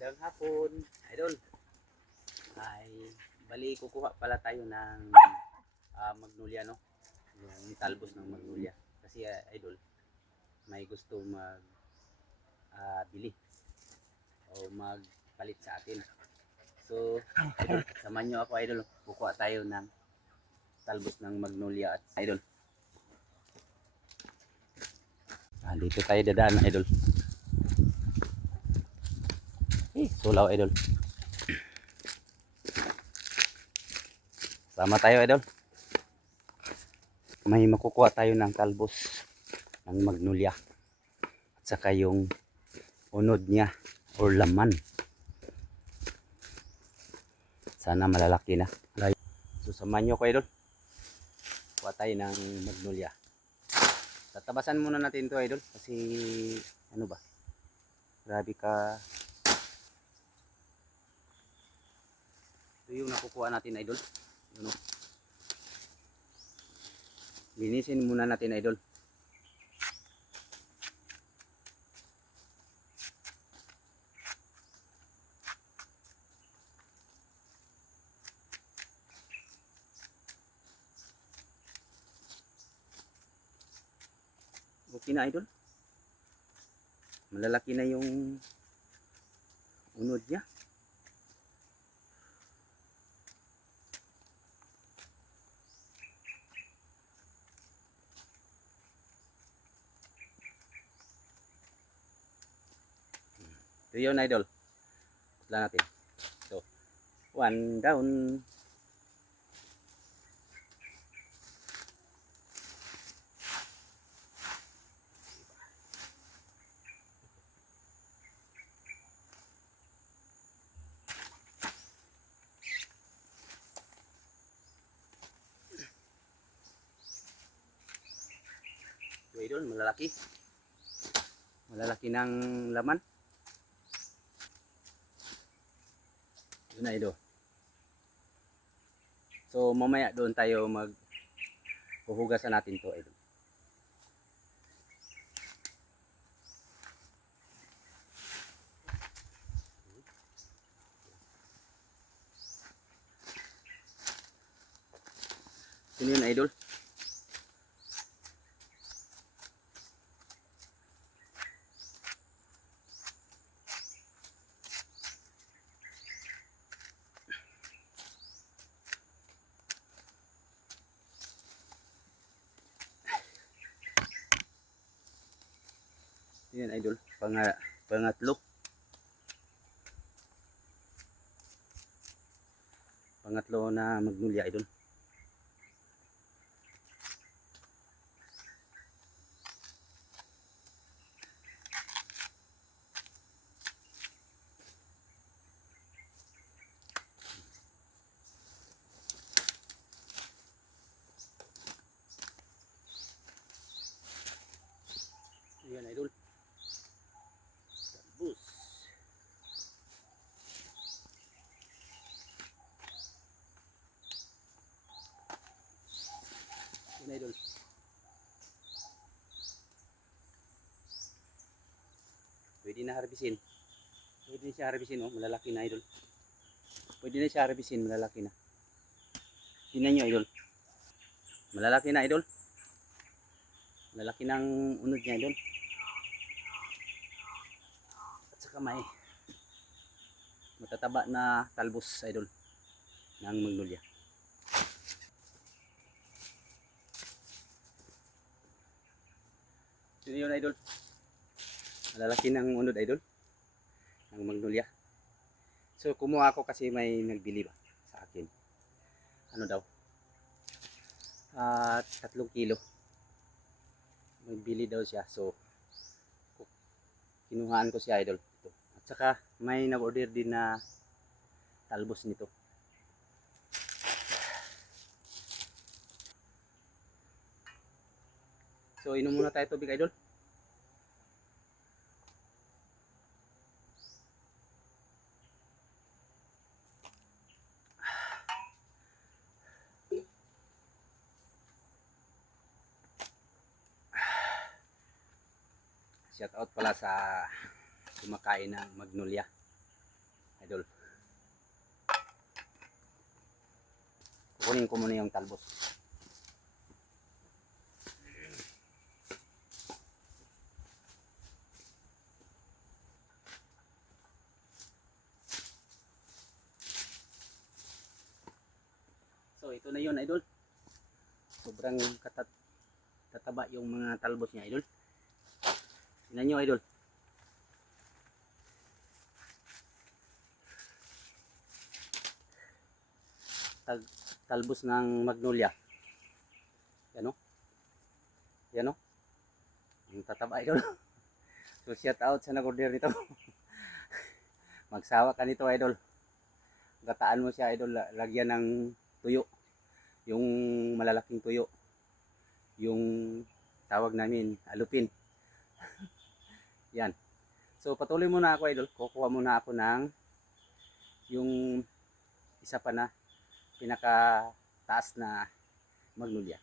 Magandang hapon, idol. Ay, bali kukuha pala tayo ng magnolia, no? Yung talbos ng magnolia. Kasi idol, may gusto mag bili o magpalit sa atin. So, idol, samahan nyo ako, idol. Kukuha tayo ng talbos ng magnolia at idol. Dito tayo dadaan, idol. Sulaw, idol. Sama tayo, idol. May makukuha tayo ng talbos ng magnolia at saka yung unod niya or laman. Sana malalaki na. So samahan nyo ko, idol. Kuha tayo ng magnolia. Tatabasan muna natin to, idol, kasi ano ba, grabe ka. Ito yung nakukuha natin, idol. Ano? Linisin muna natin, idol. Okay na, idol. Malalaki na yung unod niya. Ito yun, idol. Putla natin. So, one down. So, idol, malalaki. Malalaki ng laman. Yun na, idol. So, mamaya doon tayo maghuhugasan natin to, idol. Yun yun, idol. Yan, idol, pangatlo na magnolia, idol. Yan, idol. Talbos. Yan, idol. Pwede na harbisin. Pwede na siya harbisin, oh. Malalaki na, idol. Pwede na siya harbisin, malalaki na. Tingnan nyo, idol. Malalaki na, idol. Malalaki ng unod niya, idol. At saka may matataba na talbos, idol, ng magnolia. Yun yun, idol. Malalaki ng unod, idol, ng magnolia. So kumuha ako kasi may nagbili ba sa akin. Ano daw? 3 kilo. Nagbili daw siya. So kinuhaan ko siya, idol. Ito. At saka may nag-order din na talbos nito. So inom muna tayo tubig, idol. Shout out pala sa kumakain ng magnolia. idol. Kukunin ko muna yung talbos. So ito na yun idol. Sobrang tataba yung mga talbos niya idol. Tingnan nyo idol. Talbos ng magnolia. Yan o. Yan o. Ang tataba idol. So shout out sa nag-order nito. Magsawa ka nito idol. Gataan mo siya idol. Lagyan ng tuyo. Yung malalaking tuyo. Yung tawag namin alupin. Yan. So patuloy muna ako idol. Kukuha muna ako ng yung isa pa na pinaka taas na magnolia.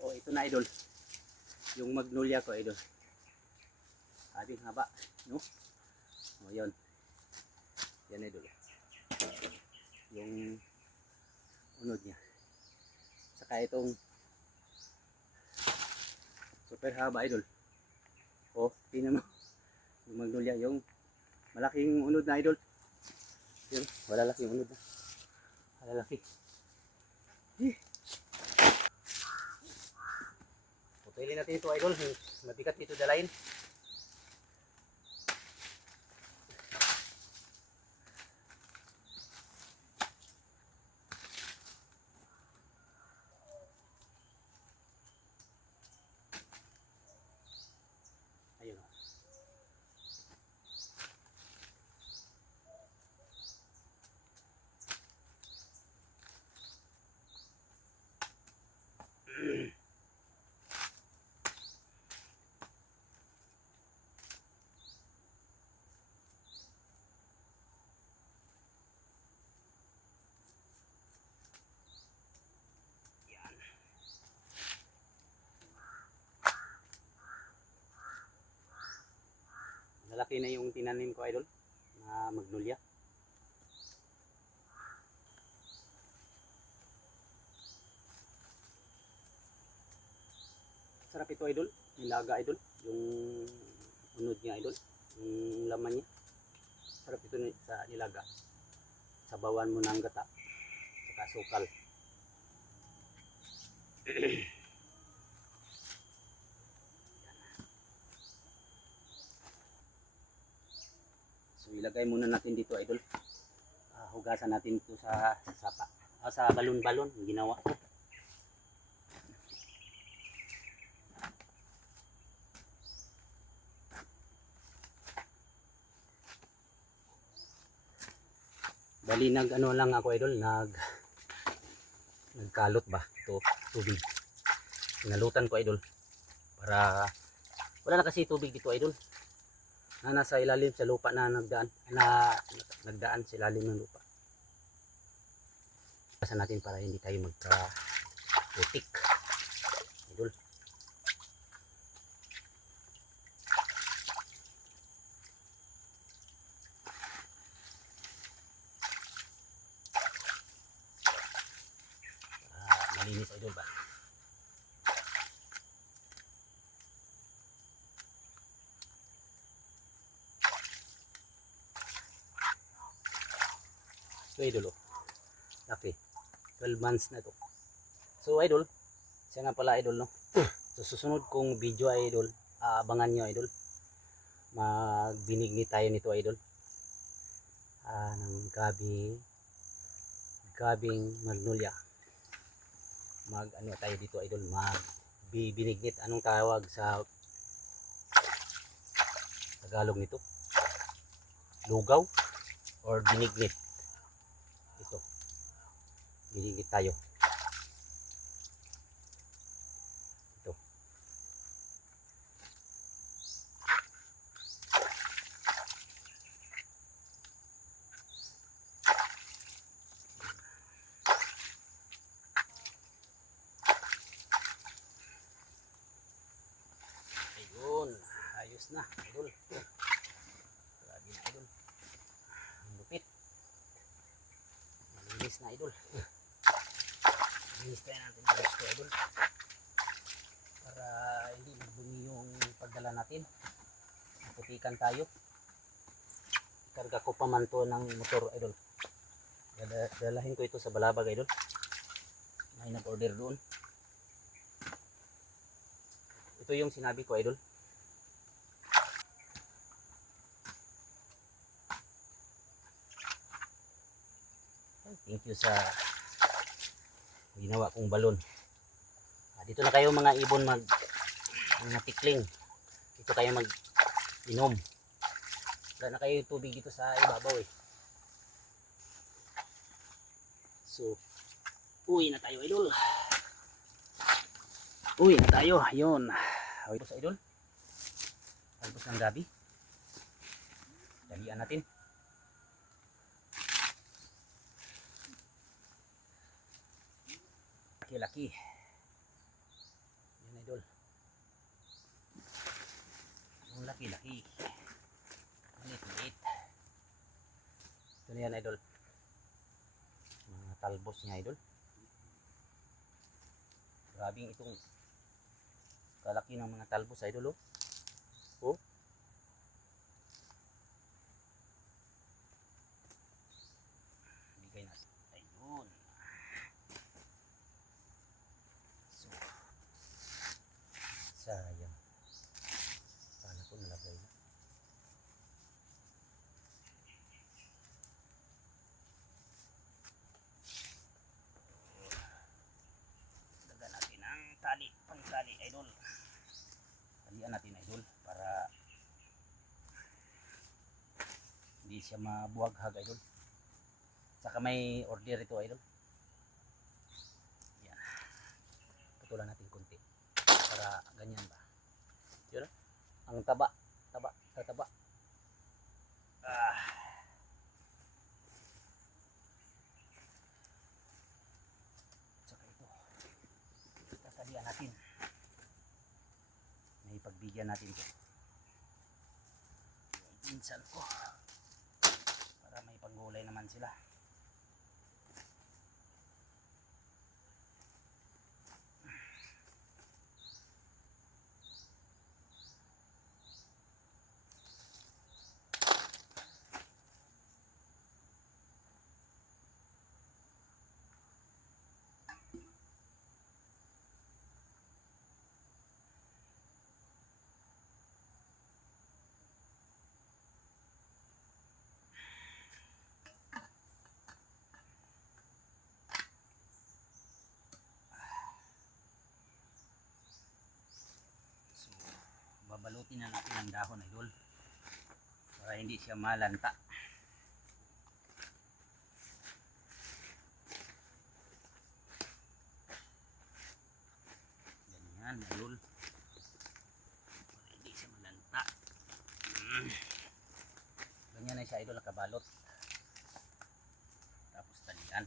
Oh, ito na idol. Yung magnolia ko idol. Ading haba, no? Oh, yun. Yan idol. Yung unod niya. Saka itong super haba idol. Oh, tingnan mo. Yung magnolia, yung malaking unod na idol. Yun, malalaki yung unod na. Malalaki. Pili natin ito idol, mabigat dito dalayin. Ayun o. Malaki na yung tinanim ko idol na magnolia. Sarap ito idol, nilaga idol, yung unod niya idol, yung laman niya. Sarap ito sa nilaga. Sabawan mo ng gata, saka sukal. So ilagay muna natin dito idol. Hugasan natin ito sa sapa. Sa balon-balon ginawa ko. Bali ano lang ako idol, nagkalot ba ito tubig. Pinalutan ko idol para wala na kasi tubig dito idol. Na nasa ilalim sa lupa na nagdaan sa ilalim ng lupa. Basa natin para hindi tayo magka-putik. Idol. Malinis idol ba? So idol, laki 12 months na to. So idol, siya nga pala idol no. So susunod kong video idol, abangan nyo idol, magbinig tayo nito idol, ng gabing magnolia. Ano tayo dito idol, binignit. Anong tawag sa Tagalog nito? Lugaw or binignit. Ito. Gigigit tayo. Ito. Ayun. Ayos na, idol. Grabe na, idol. Ang lupit. Malinis na, idol. Linis tayo natin ang gusto, idol. Para hindi magdumi yung pagdala natin. Naputikan tayo. Karga ko pa man to ng motor, idol. Dalahin ko ito sa Balabag, idol. May nag-order doon. Ito yung sinabi ko, idol. Thank you sa ginawa kong balon. Dito na kayo mga ibon mga tikling. Dito kayo mag-inom. Wala na kayo tubig dito sa ibabaw eh. So, uwi na tayo, idol. Uwi na tayo. Ayun. Uwi sa idol. Talbos ng gabi. Dalian natin. Laki-laki. Yan, idol. Yung laki-laki. Liit-liit. Ito na yan, idol. Mga talbos niya, idol. Grabing itong kalaki ng mga talbos, idol, oh. Oh. Bigay natin. Ayun. So, sayang. Sana ko nalagay na. Dagan natin ang tali, pang-tali, idol. Talian natin, idol, para hindi siya mabuhaghag, idol. Saka may order ito, idol. Yan. Putulan natin konti para ganyan ba. Yun, ang tataba. Saka ito, tatalian natin. May pagbigyan natin ito. Pinsan ko para may panggulay naman sila. So, babalutin na natin ang dahon, idol, para hindi siya malanta. Ganyan, idol, para hindi siya malanta. Ganyan na siya, idol, nakabalot. Tapos talian.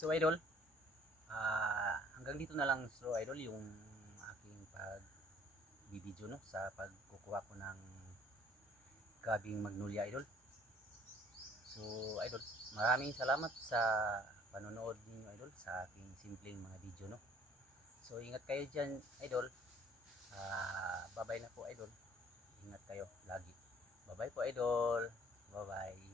So, idol, hanggang dito na lang, so idol, yung aking pag-video, no, sa pagkukuha ko ng gabing magnolia, idol. So, idol, maraming salamat sa panonood ninyo, idol, sa aking simpleng mga video, no. So, ingat kayo dyan, idol. Bye-bye na po, idol. Ingat kayo lagi. Bye-bye po, idol. Bye-bye.